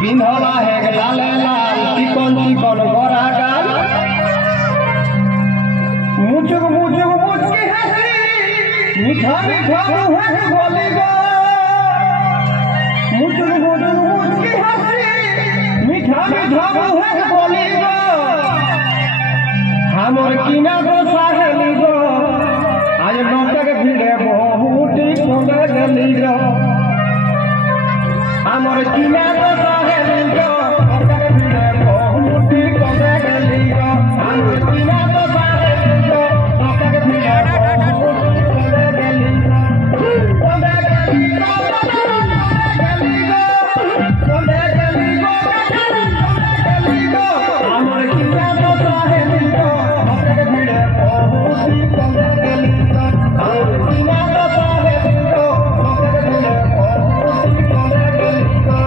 पिंधला है लाल लाल चिकन चिकन बड़ा गाल मुझुक मुझुक मुझके हंसी मीठा मीठा मुँह है बोली गो मुझुक मुझुक मुझके हंसी मीठा मीठा मुँह है बोली गो हमर किना गो साहेली गो आज नौकर भिड़े बहुत कोने गली गो हमर किना गो साहेली गो नौकर भिड़े बहुत कोने गली गो हमर किना गो साहेली गो नौकर भिड़े बहुत कोने गली गो कोने गली गो कोने गली गो कोने गली गो हमर किना गो साहेली गो नौकर भिड़े बहुत कोने गली गो हमर किना गो साहेली गो नौकर भिड़े बहुत कोने गली गो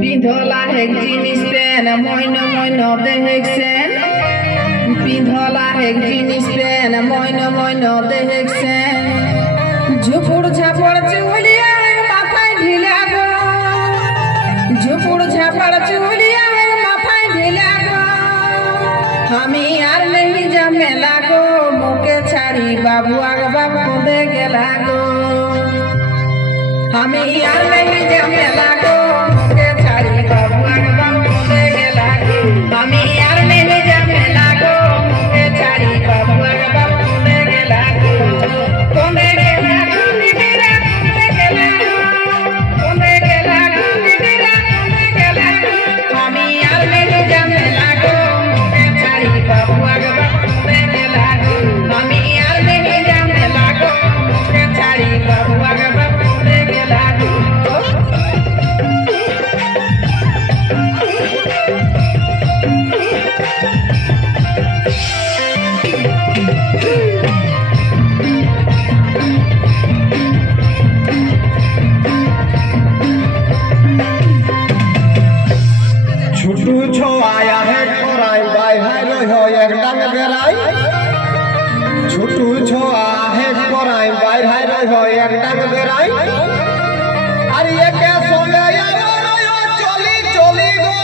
पिंधला है जीनिस पेन मोइनो मोइनो देखसेन पिंधला है जीनिस पेन मोइनो मोइनो देखसेन झुपुड़ झापड़ चुलिया है माथाय ढिला गो झुपुड़ झापड़ चुलिया है माथाय ढिला गो हमी यार नहीं जमे लागो मुके छाड़ी बाबू आगे बाबू दे गेला गो हमी यार नहीं जमे लागो मुके छाड़ी बाबू आगे बाबू दे गेला गो हमी यार नहीं जमे लागो मुके छाड़ी बाबू आगे बाबू दे गेला गो कोने गेला गो निरा कोने गेला गो कोने गेला गो निरा कोने गेला गो हमी यार नहीं जमे लागो मुके छाड़ी बाबू आगे बाबू दे गेला गो हमी यार नहीं जमे लागो मुके छाड़ी बाबू आगे बाबू दे गेला गो छुटू छो आया है कोराई बाई है रो एक डंग बेराई छुटू छो आया है कोराई बाई है रो एक डंग बेराई अरे ये के सोंगे आयो रो चली चली गो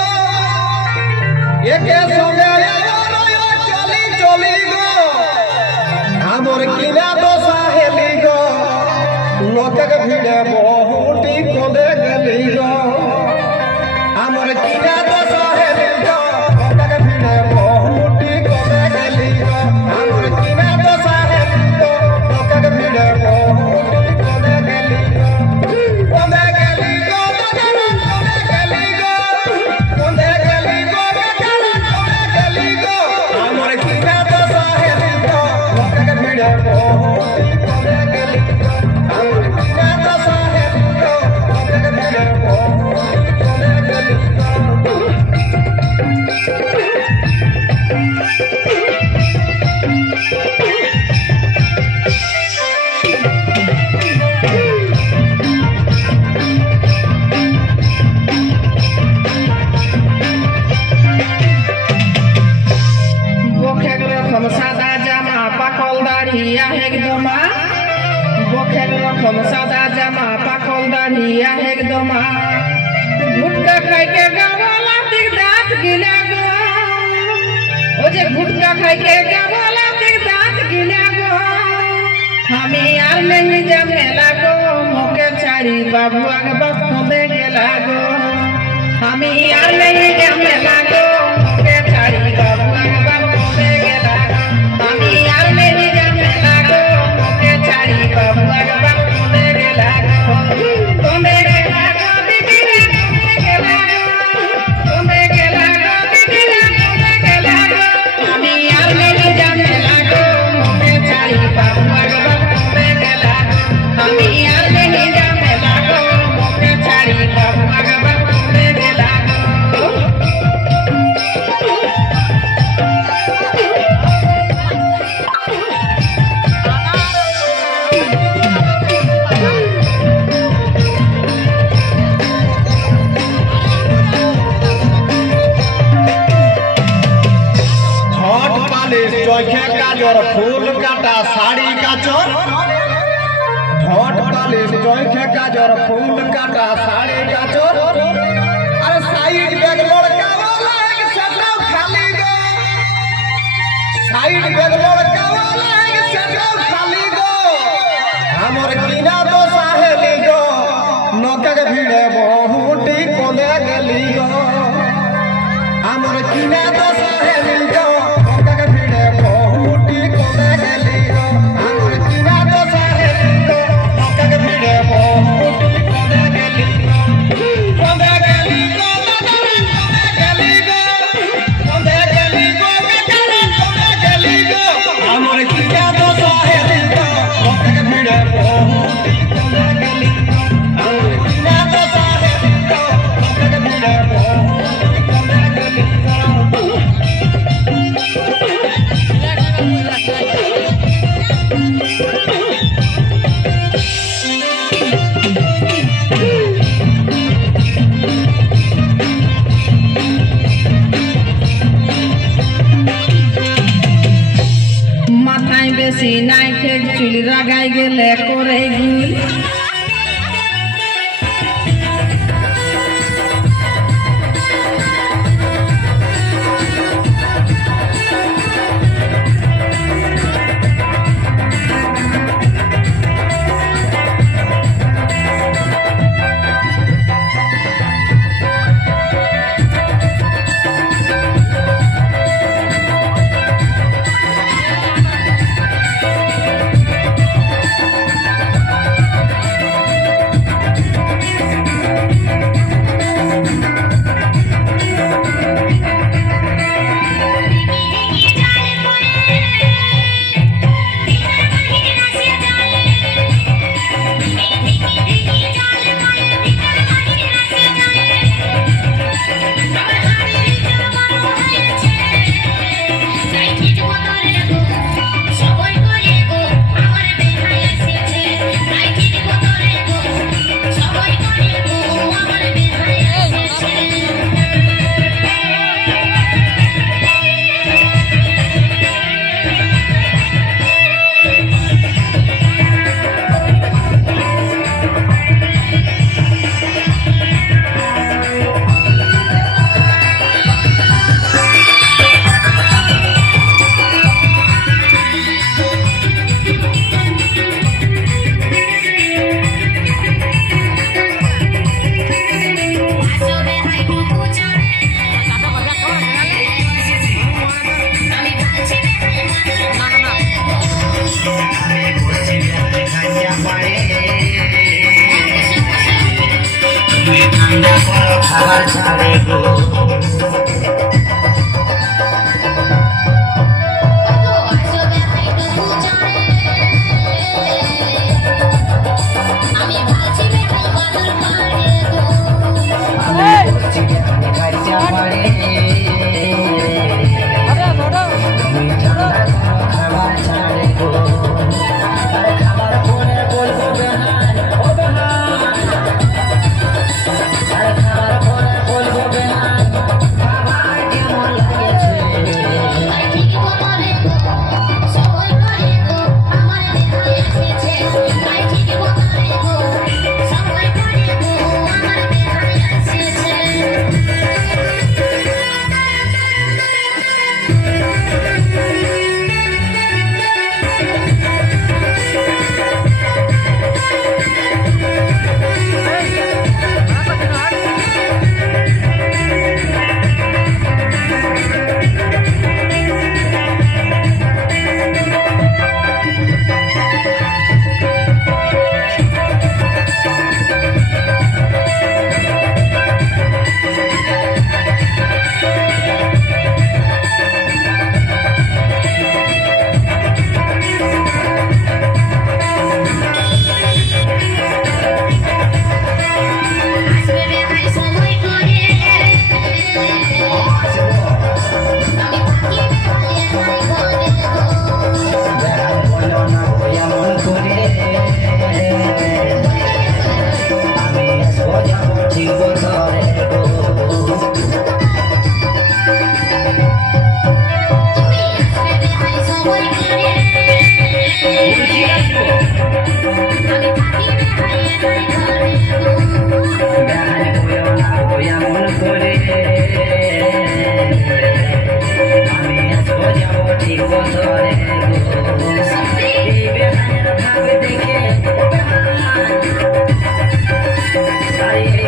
ये के सोंगे आयो रो चली चली गो हमर किना तो साहेली गो लोकक भिड़े बहुटी कोदे गली गो हमर किना तो साहेली गो लोकक भिड़े बहुटी कोदे गली गो हमर किना तो साहेली गो लोकक भिड़े बहुटी कोदे गली गो कोदे गली गो कोदे गली गो कोदे गली गो कोदे गली गो हमर किना तो साहेली गो लोकक भिड़े बहुटी कोदे गली गो हमर किना तो साहेली गो लोकक भिड़े बहुटी कोदे गली गो बोखेक रकम सादा जामा पाकल दाढ़िया एकदमा बोखेक रकम सादा जामा पाकल दाढ़िया एकदमा गुटका खाई के गावाला दिख दांत गिला गो ओ जे गुटका खाई के गावाला दिख दांत गिला गो हमी यार नहीं जमे लागो मोके छाड़ी बाबू आगे बाबू दे गेला गो हमी यार नहीं চোখে কাজর ফুল কাটা শাড়ি কাচর ঠোঁট পালিশ চোখে কাজর ফুল কাটা শাড়ি কাচর আরে সাইড ব্যাগ লড়কা वाला एक सेटाও খালি গো সাইড ব্যাগ লড়কা वाला एक सेटाও খালি গো हमर किना तो साहेली गो नौका के भीड़े बहुटी कोले गली गो हमर किना तो साहेली गो नौका के भीड़े बहुटी कोले गली गो हमर किना तो साहेली गो नौका के भीड़े बहुटी कोले गली गो कोले गली गो कोले गली गो कोले गली गो बेचारे कोले गली गो हमर किना तो साहेली गो नौका के भीड़े बहुटी कोले गली गो हमर किना तो साहेली गो नौका के भीड़े बहुटी कोले गली गो মাথায় বেশি নাই খেক চুল রাগাই গেলে করে গুল খাবার ছাড়ে গো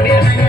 রে